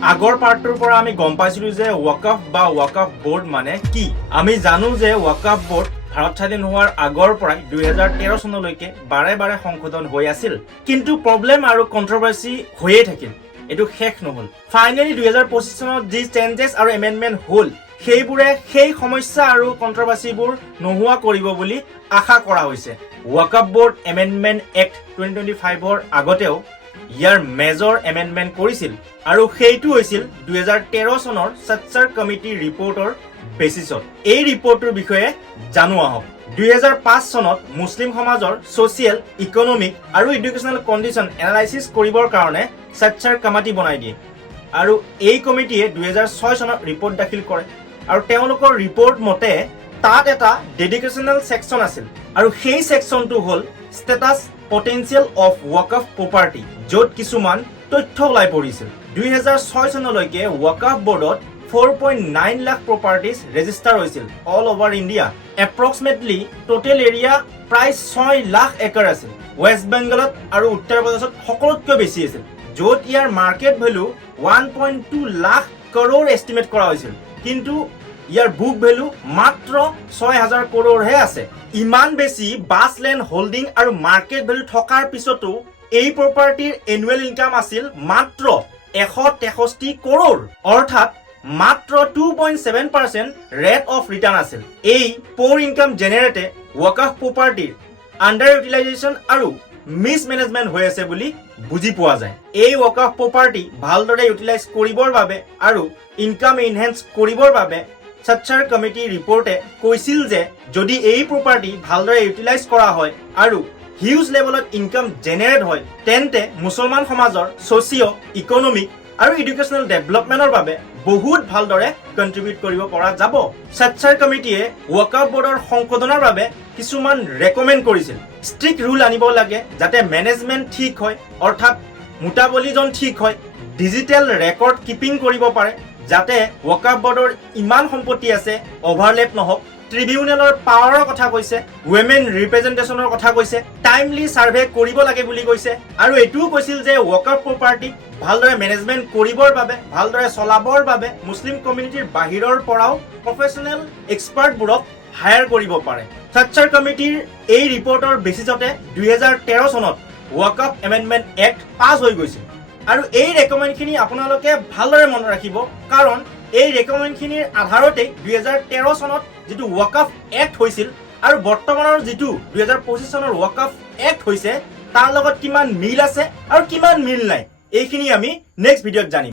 আগৰ পাৰ্টৰ পৰা আমি গম পাইছিলো যে ৱাকফ বা ৱাকফ বোৰ্ড মানে কি। আমি জানো যে ৱাকফ বোৰ্ড ভাৰত স্বাধীন হোৱাৰ আগৰ পৰাই 2013 চনলৈকে বাৰে বাৰে সংশোধন হৈ আছিল, কিন্তু প্ৰব্লেম আৰু কন্ট্ৰভাৰ্চি হৈয়ে থাকিল, এইটো শেষ নহল। ফাইনেলি 2025 চনত যি চেঞ্জেছ আৰু এমেণ্ডমেণ্ট হ'ল সেইবোৰে সেই সমস্যা আৰু কন্ট্ৰভাৰ্চিবোৰ নোহোৱা কৰিব বুলি আশা কৰা হৈছে। ৱাকফ বোৰ্ড এমেণ্ডমেণ্ট এক্ট 2025ৰ আগতেও ইয়াৰ মেজৰ এমেণ্ডমেণ্ট কৰিছিল আৰু সেইটো হৈছিল 2013 চনৰ সচ্চাৰ কমিটিৰ ৰিপৰ্টৰ বেচিছত। এই ৰিপৰ্টটোৰ বিষয়ে জানো আহক। 2005 চনত মুছলিম সমাজৰ ছ'চিয়েল, ইকনমিক আৰু এডুকেশ্যনেল কণ্ডিশ্যন এনালাইচিছ কৰিবৰ কাৰণে সচ্চাৰ কমিটি বনাই দিয়ে আৰু এই কমিটিয়ে 2006 চনত ৰিপৰ্ট দাখিল কৰে আৰু তেওঁলোকৰ ৰিপৰ্ট মতে তাত এটা ডেডিকেশ্যনেল ছেকশ্যন আছিল আৰু সেই ছেকশ্যনটো হ'ল status potential of waqf property, য'ত কিছুমান তথ্য ওলাই পৰিছিল। 2006 চনলৈকে ৱাকফ বোৰ্ডত 4.9 লাখ প্ৰপাৰ্টিজ ৰেজিষ্টাৰ হৈছিল all over India. Approximately total area প্ৰায় 6 লাখ একাৰ আছিল। ৱেষ্ট বেংগলত আৰু উত্তৰ প্ৰদেশত সকলোতকৈ বেছি আছিল, য'ত ইয়াৰ market value 1.2 lakh crore estimate কৰা হৈছিল, কিন্তু ইয়াৰ বুক ভেলু মাত্ৰ 6,000 কৰোৰহে আছে। ইমান বেছি বাছ লেণ্ড হোল্ডিং আৰু মাৰ্কেট ভেলু থকাৰ পিছতো এই প্ৰপাৰ্টিৰ এনুৱেল ইনকাম আছিল মাত্ৰ 163 কৰোৰ, অৰ্থাৎ মাত্ৰ 2.7% ৰেট অফ ৰিটাৰ্ণ আছিল। এই প'ৰ ইনকাম জেনেৰেটে ৱাকফ প্ৰপাৰ্টিৰ আণ্ডাৰ ইউটিলাইজেশ্যন আৰু মিছমেনেজমেণ্ট হৈ আছে বুলি বুজি পোৱা যায়। এই ৱাকফ প্ৰপাৰ্টি ভালদৰে ইউটিলাইজ কৰিবৰ বাবে আৰু ইনকাম এনহেন্স কৰিবৰ বাবে সচ্চাৰ কমিটি ৰিপৰ্টে কৈছিল যে যদি এই প্ৰপাৰ্টি ভালদৰে ইউটিলাইজ কৰা হয় আৰু হিউজ লেভেলত ইনকাম জেনেৰেট হয়, তেন্তে মুছলমান সমাজৰ ছ'চিঅ' ইকনমিক আৰু এডুকেশ্যনেল ডেভেলপমেণ্টৰ বাবে বহুত ভালদৰে কণ্ট্ৰিবিউট কৰিব পৰা যাব। সচ্চাৰ কমিটিয়ে ৱাকফ বোৰ্ডৰ সংশোধনৰ বাবে কিছুমান ৰেকমেণ্ড কৰিছিল। ষ্ট্ৰিক্ট ৰুল আনিব লাগে যাতে মেনেজমেণ্ট ঠিক হয়, অৰ্থাৎ মোটাবলীজন ঠিক হয়, ডিজিটেল ৰেকৰ্ড কিপিং কৰিব পাৰে যাতে ৱাকফ বোৰ্ডৰ ইমান সম্পত্তি আছে অভাৰলেপ নহওক, ট্ৰিবিউনেলৰ পাৱাৰৰ কথা কৈছে, ৱমেন ৰিপ্ৰেজেণ্টেশ্যনৰ কথা কৈছে, টাইমলি ছাৰ্ভে কৰিব লাগে বুলি কৈছে আৰু এইটোও কৈছিল যে ৱাকফ প্ৰপাৰ্টিক ভালদৰে মেনেজমেণ্ট কৰিবৰ বাবে, ভালদৰে চলাবৰ বাবে মুছলিম কমিউনিটিৰ বাহিৰৰ পৰাও প্ৰফেচনেল এক্সপাৰ্টবোৰক হায়াৰ কৰিব পাৰে। সচ্চাৰ কমিটিৰ এই ৰিপৰ্টৰ বেচিছতে 2013 চনত ৱাকফ এমেণ্ডমেণ্ট এক্ট পাছ হৈ গৈছিল আৰু এই ৰেকমেণ্ডখিনি আপোনালোকে ভালদৰে মনত ৰাখিব, কাৰণ এই ৰেকমেণ্ডখিনিৰ আধাৰতেই 2013 চনত যিটো ৱাকফ এক্ট হৈছিল আৰু বৰ্তমানৰ যিটো 2025 চনৰ ৱাকফ এক্ট হৈছে তাৰ লগত কিমান মিল আছে আৰু কিমান মিল নাই, এইখিনি আমি নেক্সট ভিডিঅ'ত জানিম।